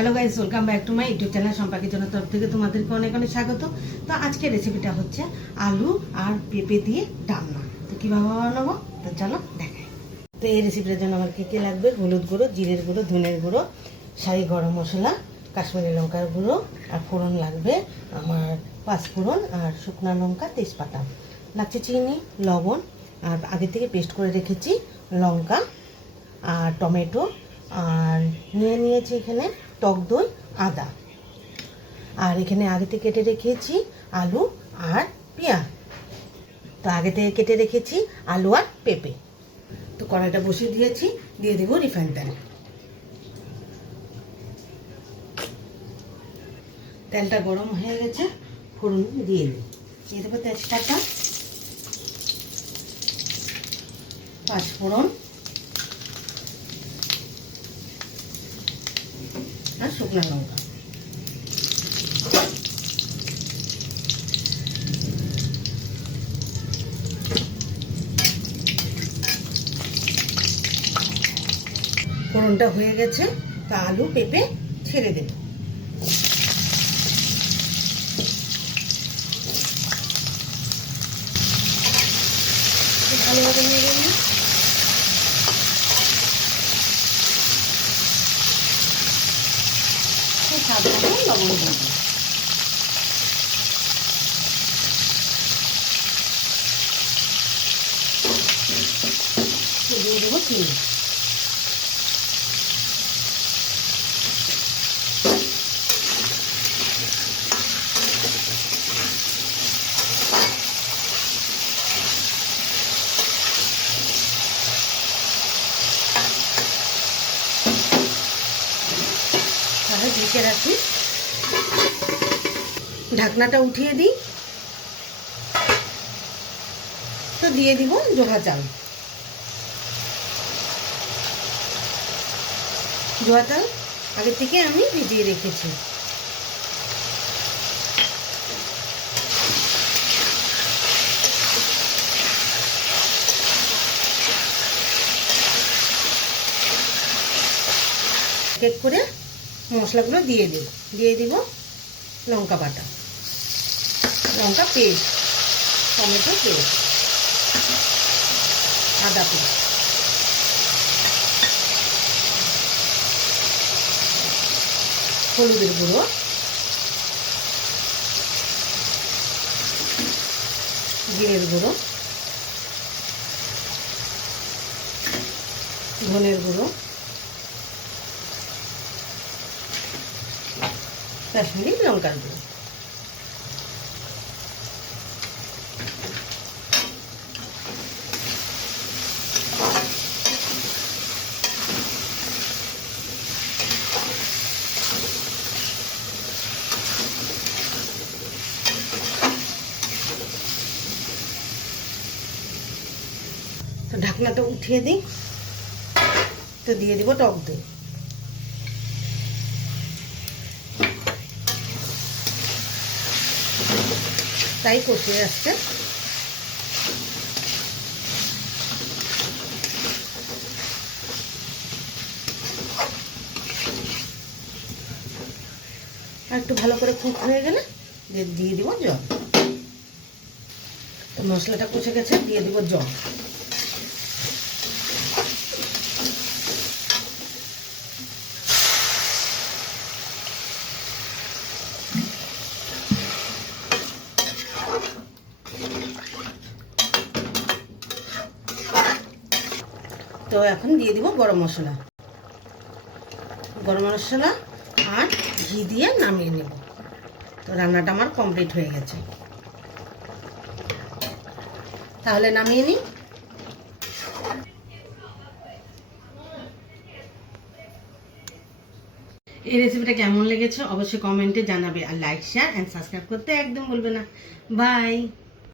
Hello guys, welcome back to my YouTube channel সম্পাকি জনের তরফ থেকে তোমাদেরকে অনেক অনেক স্বাগত। তো আজকের রেসিপিটা হচ্ছে আলু আর পেঁপে দিয়ে ডালনা। তো কীভাবে বানাবো তো চলো দেখাই। তো এই রেসিপিটার জন্য আমার কী কী লাগবে: হলুদ গুঁড়ো, জিরের গুঁড়ো, ধনের গুঁড়ো, শাহি গরম মশলা, কাশ্মীরি লঙ্কার গুঁড়ো, আর ফোড়ন লাগবে আমার পাঁচফোড়ন আর শুকনো লঙ্কা, তেজপাতা লাগছে, চিনি, লবণ, আর আগে থেকে পেস্ট করে রেখেছি লঙ্কা আর টমেটো, আর নিয়েছি এখানে টক দই, আদা, আর এখানে আগে থেকে কেটে রেখেছি আলু আর পেঁয়াজ। তো আগে থেকে কেটে রেখেছি আলু আর পেঁপে। তো কড়াইটা বসিয়ে দিয়েছি, দিয়ে দেবো রিফাইন্ড তেল। তেলটা গরম হয়ে গেছে, ফোড়ন দিয়ে দেবো তেজপাতা, পাঁচফোড়ন আর শুকনো লঙ্কা। ফোড়নটা হয়ে গেছে, তা আলু পেঁপে ছেড়ে দেব। ভালোভাবে নিয়ে গেল, স্বাদ মতো লবণ দেব। দিয়ে দেবো চিনি। তাহলে ঢেকে রাখি, ঢাকনাটা উঠিয়ে দিই। তো দিয়ে দিব জোহা চাল। জোহা চাল আগে থেকে আমি ভিজিয়ে রেখেছি। এক করে মশলাগুলো দিয়ে দিব লঙ্কা বাটা, লঙ্কা পেস্ট, টমেটো পেস্ট, আদা পেস্ট, হলুদের গুঁড়ো, জিরের গুঁড়ো, ধনের গুঁড়ো, কাশ্মীরি লঙ্কার গুঁড়ো। তো ঢাকনাটা উঠিয়ে দিই। তো দিয়ে দিব টক দই। তাই কষিয়ে আসছে। আর একটু ভালো করে কুক হয়ে গেলে দিয়ে দিব জল। তো মশলাটা কষে গেছে, দিয়ে দিব জল। তো এখন দিয়ে দিব গরম মশলা আর ঘি দিয়ে নামিয়ে নেব। তো রান্নাটা আমার কমপ্লিট হয়ে গেছে, তাহলে নামিয়ে নিই। এই রেসিপিটা কেমন লেগেছে অবশ্যই কমেন্টে জানাবে, আর লাইক, শেয়ার অ্যান্ড সাবস্ক্রাইব করতে একদম ভুলবে না। বাই।